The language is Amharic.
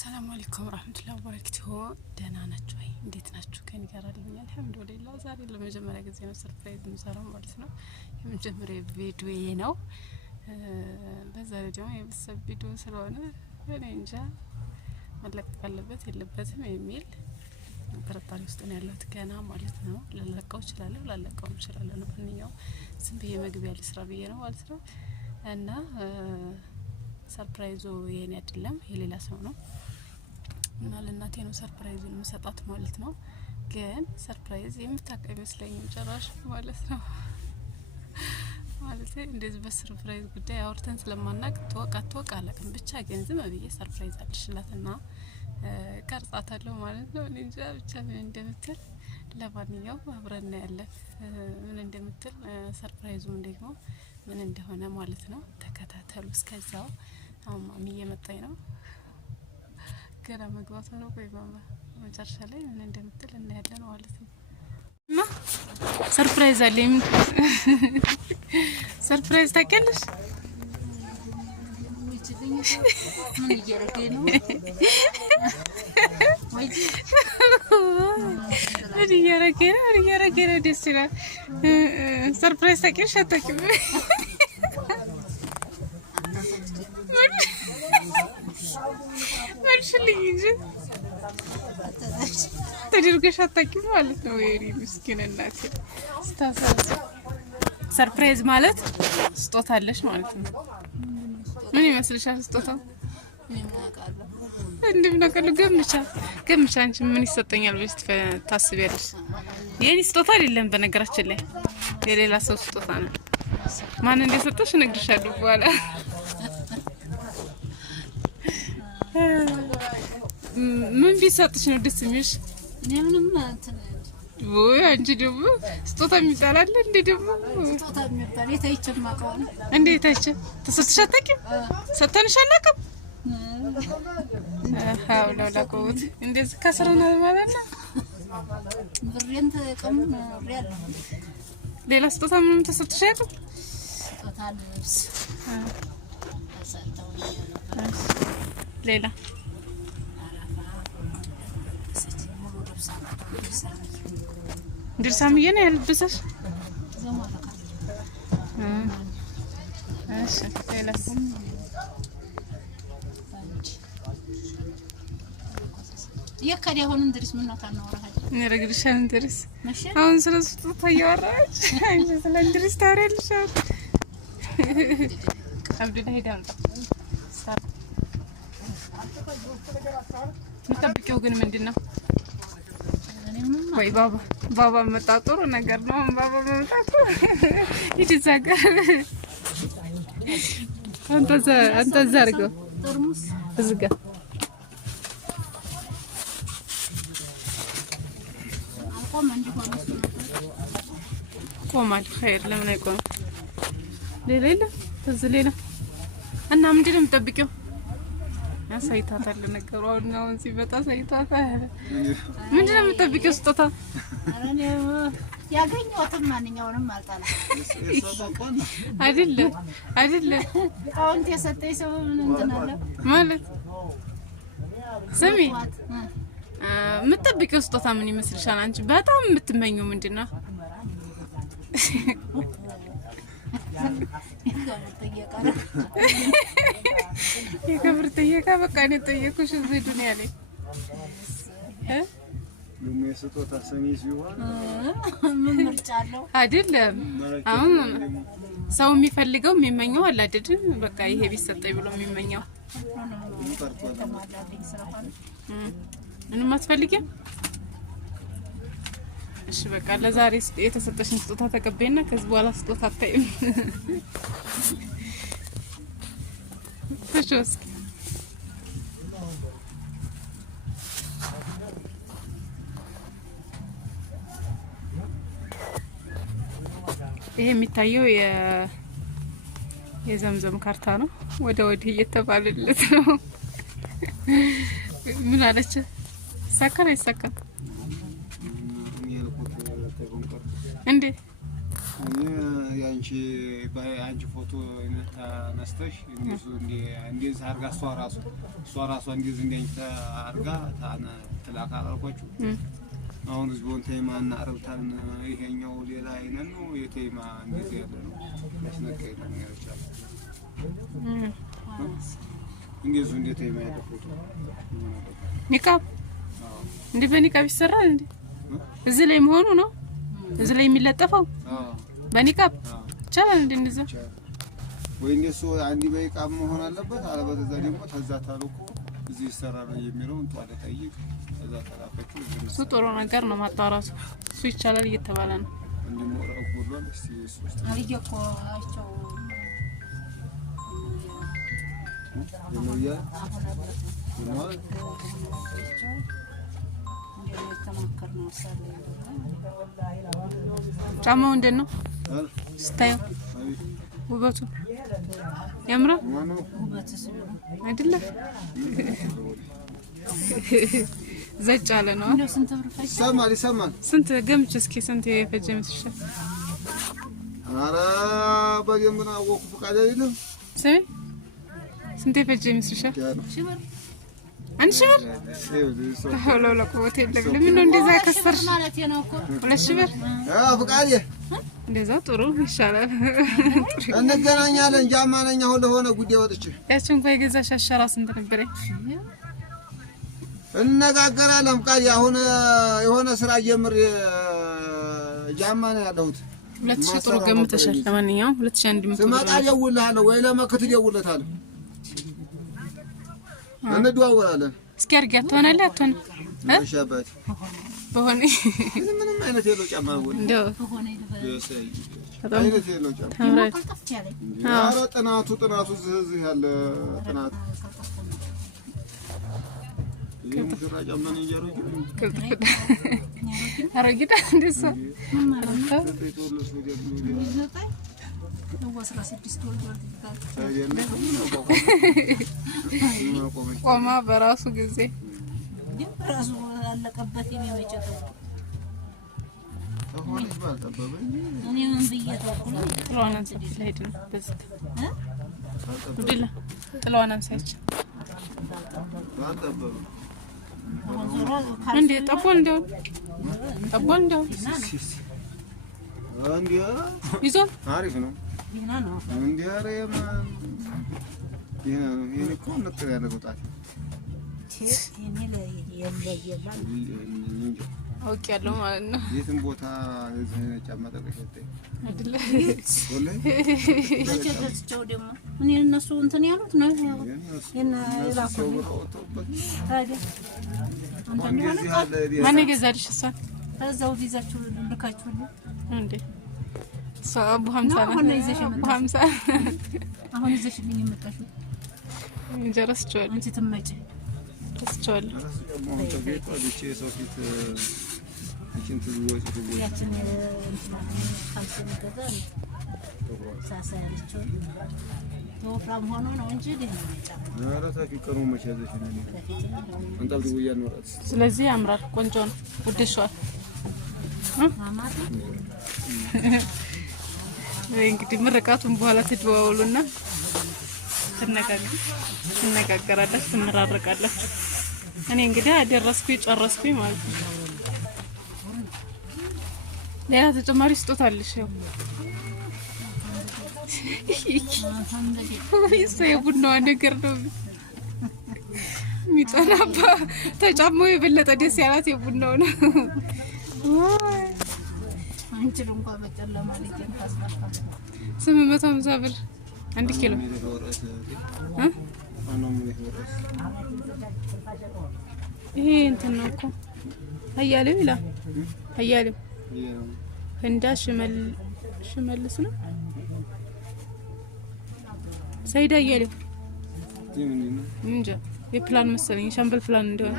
ሰላም አለይኩም ወራህመቱላሂ ወበረካቱሁ ደህና ናችሁ ወይ እንዴት ናችሁ ከኔ ጋር አለኝ አልহামዱሊላህ ዛሬ ለመጀመሪያ ጊዜ ነው ሰርፕራይዝ የምሰራው ማለት ነው የመጀመሪያ ቪዲዮ ነው በዛ ላይ ደግሞ የቤተሰብ ቪዲዮ ስለሆነ እኔ እንጃ መለቀቅ አለበት የለበትም የሚል ጥርጣሬ ውስጥ ነው ያለሁት ገና ማለት ነው ልለቀው እችላለሁ ላለቀው እችላለሁ ለማንኛውም ዝም ብዬ መግቢያ ልስራ ብዬ ነው ማለት ነው እና ሰርፕራይዙ የኔ አይደለም የሌላ ሰው ነው እና ለእናቴ ነው ሰርፕራይዙን መስጠት ማለት ነው ግን ሰርፕራይዝ የምታውቀው ይመስለኛል ጭራሽ ማለት ነው ማለት እንደዚህ በሰርፕራይዝ ጉዳይ አውርተን ስለማናቅ ተወቃ አላውቅም ብቻ ግን ዝም ብዬ ሰርፕራይዝ አድርሽላትና ቀርጻታለሁ ማለት ነው እኔ እንጃ ብቻ ምን እንደምትል ለማንኛውም አብረን ያለን ምን እንደምትል ሰርፕራይዙም ደግሞ ምን እንደሆነ ማለት ነው ተከታተሉ እስከዛው አሁን ማሚ እየመጣኝ ነው ገና መግባቷ ነው ቆይ ማማ መጨረሻ ላይ ምን እንደምትል እናያለን ማለት ነው እና ሰርፕራይዝ አለኝ ሰርፕራይዝ ታውቂያለሽ ምን እያረገኝ ነው እያረገኝ ነው ደስ ይላል ሰርፕራይዝ ታውቂያለሽ አታውቂም መልሽልኝ እንጂ ተደርገሽ አታውቂም ማለት ነው የኔ ምስኪን እናቴ ስታሳዝን ሰርፕራይዝ ማለት ስጦታ አለሽ ማለት ነው ምን ይመስልሻል ስጦታው እንደምናቀሉ ገምቻ አንቺ ምን ይሰጠኛል ብለሽ ታስቢያለሽ የኔ ስጦታ አይደለም በነገራችን ላይ የሌላ ሰው ስጦታ ነው ማን እንደሰጠሽ እነግርሻለሁ በኋላ ምን ቢሰጥሽ ነው ደስ የሚልሽ ምንም እንትን ወይ አንቺ ደግሞ ስጦታ የሚባል አለ እንዴ ደግሞ ስጦታ የሚባል የታይቼም አውቀው እንዴ ታይቼ ተሰጥሽ አታውቂም ሰጥተንሽ አናውቅም ሀውላ ለቆት እንደዚህ ከስረናል ማለት ነው ብሬን ተቀም ሪያል ሌላ ስጦታ ምንም ተሰጥሽ አይደል ስጦታ ልብስ ሌላ ድርሳምዬ ነው ያልብሰሽ እሺ ሌላስ የከዲ አሁን እንድሪስ ምን ነው ታናወራህ ነረግልሻን እንድሪስ አሁን ስለሱ ተያወራች አንቺ ስለ እንድሪስ ታወሪያለሽ አብዱላ ሄዳን ምትጠብቂው ግን ምንድነው ወይ ባባ መጣ ጥሩ ነገር ነው ባባ መጣ ይድዛጋ አንተ ዘርገው ተርሙስ እዝጋ ቆማል خير ለምን አይቆም ሌላ ተዝሌላ እና ምንድነው የምትጠብቂው ያሳይታታል ነገሩ አሁን ሲመጣ ሳይታታል ምንድነው የምትጠብቂው ስጦታ አረኔ ያገኘሁትም ማንኛውንም አልጣላ አይደለም አሁን የሰጠኝ ሰው ምን እንተናለ ማለት ስሚ የምትጠብቂው ስጦታ ምን ይመስልሻል አንቺ በጣም የምትመኘው ምንድነው የከብር ጠየቃ በቃ ነው ጠየቁሽ እዚህ ዱንያ ላይ ለሚሰጡት አሰሚስ ይሆን ምን ምርጫለው አይደለም አሁን ሰው የሚፈልገው የሚመኘው አለ አይደል በቃ ይሄ ቢሰጠኝ ብሎ የሚመኘው ምንም አትፈልጊም እሺ በቃ ለዛሬ የተሰጠሽን ስጦታ ተቀበይና ከዚህ በኋላ ስጦታ አታይም ተሾስ ይሄ የሚታየው የዘምዘም ካርታ ነው ወደ ወዲህ እየተባለለት ነው ምን አለች ሰከረ ይሰከረ እንዴ ያንቺ በአንቺ ፎቶ ተነስተሽ እንደዚህ አርጋ እሷ ራሷ እንደዚህ እንደንተ አርጋ ተላካ አልኳችሁ። አሁን ዝቦን ተይማና አረብታን ይሄኛው ሌላ አይነት ነው። የተይማ እንደዚህ ያለ ነው። ያስነቀይ ነው ያቻለ እንደዚህ እንደ ተይማ ያለ ፎቶ ኒቃብ እንዴ በኒቃብ ይሰራል እንዴ? እዚህ ላይ መሆኑ ነው እዚህ ላይ የሚለጠፈው በኒቃብ ይቻላል እንዴ? እንደዛ ወይ እንደሱ አንዲ በኒቃብ መሆን አለበት። አለበለዛ ደግሞ ተዛ ታልኩ እዚህ ይሰራል የሚለው እንቷለ ጠይቅ ተዛ ተላፈችው እሱ ጥሩ ነገር ነው ማጣራቱ። እሱ ይቻላል እየተባለ ነው እንደሞራው ጉርባን እስቲ እሱ አልየቆ አቸው የሞያ ጫማው እንዴት ነው ስታየው? ውበቱ ያምራል አይደለ? ዘጭ አለ ነው። ይሰማል። ስንት ገምች እስኪ ስንት የፈጀ መስሻል? ኧረ በደምብ ነው አወኩ። ፈቃድ አይደለም ስሚ ስንት የፈጀ መስሻል? አንድ ሺህ ብር ተወለለ ቆቴ ለምን ነው እንደዛ ከሰርሽ ማለት ነው እኮ 2 ሺህ ብር ፈቃድ እንደዛ ጥሩ ይሻላል። እንገናኛለን። ጃማ ነኝ አሁን ለሆነ ጉዳይ ወጥቼ ያችን ቆይ ገዛሽ አሻራ ስንት ነበር? እንነጋገራለን። ፈቃድ አሁን የሆነ ስራ ጀምር ጃማ ነው ያለሁት። 2000 ጥሩ ገምተሻል። ለማንኛውም 2100 ስመጣ ደውልልሃለሁ ወይ ለመክት ደውልልሃለሁ። እንደዋወላለን። እስኪ አርጊያ ትሆናለህ አትሆንም? እሺበት በሆነ ምንም አይነት የለው ጫማ ነው እንደው በሆነ አይነት የለው ጫማ አዎ ጥናቱ እዚህ ያለ ጥናት የሙሽራ ጫማ ነው እንጀሮ አረጊዳ እንደዛ ቆማ በራሱ ጊዜ ራሱ አለቀበት የሚመጨው ሆነሽ ባልጠበበኝ እኔ ምን ብየተውኩ ጥሏናን ስለሄድ ነው በዝት ወዲላ ጥሏናን ሳይች ባልጠበበ እንዴ ጠቦል እንደው አንዴ ይዞ አሪፍ ነው ይሄና ነው እንዴ አረ የማን ይሄን እኮ ነጥብ ያለው ጣት እኔ ለየየላል አውቅ ያለው ማለት ነው። የትም ቦታ እዚህ ጫማ ተቀሸጠ አይደለ ወላሂ ተቸገርቸው ደግሞ እኔ እነሱ እንትን ያሉት ነው እና ይላኩ ታዲያ አንተ ሆነ ማን ገዛልሽ? እሷ እዛው ቪዛችሁ ልካችሁ እንዴ አቡ 50 አሁን ይዘሽ አቡ 50 አሁን ይዘሽልኝ የመጣሽው እንጀራስቸዋል አንቺ ትመጪ ተስቸዋል አሁን ተቤት አለች ሶፊት እቺን ትዝወጭ ያችን ካልሰም ገዛ ሳሳያለችው ወፍራም ሆኖ ነው እንጂ ደህና ነው። ኧረ ታፊቀሩ መቻዘሽ ነው አንታል ትውያ ነው። ስለዚህ ያምራል፣ ቆንጆ ነው፣ ወደሽዋል። ማማታ እንግዲህ ምርቃቱን በኋላ ትደዋውሉና ትነጋገራላችሁ፣ ትመራረቃላችሁ። እኔ እንግዲህ አደረስኩኝ ጨረስኩኝ ማለት ነው። ሌላ ተጨማሪ ስጦታ አለሽ? ያው ይሄ የቡናዋ ነገር ነው የሚጠናባ ተጫማው የበለጠ ደስ ያላት የቡናው ነው። አንቺ እንኳን በጨለማ ልጅን ታስፋፋ 850 ብር 1 ኪሎ ይሄ እንትን ነው እኮ አያሌው ይላል። አያሌው ህንዳ ሽመልስ ነው ሰይዳ አያሌው እንጃ የፕላን መሰለኝ ሻምበል ፕላን እንደሆነ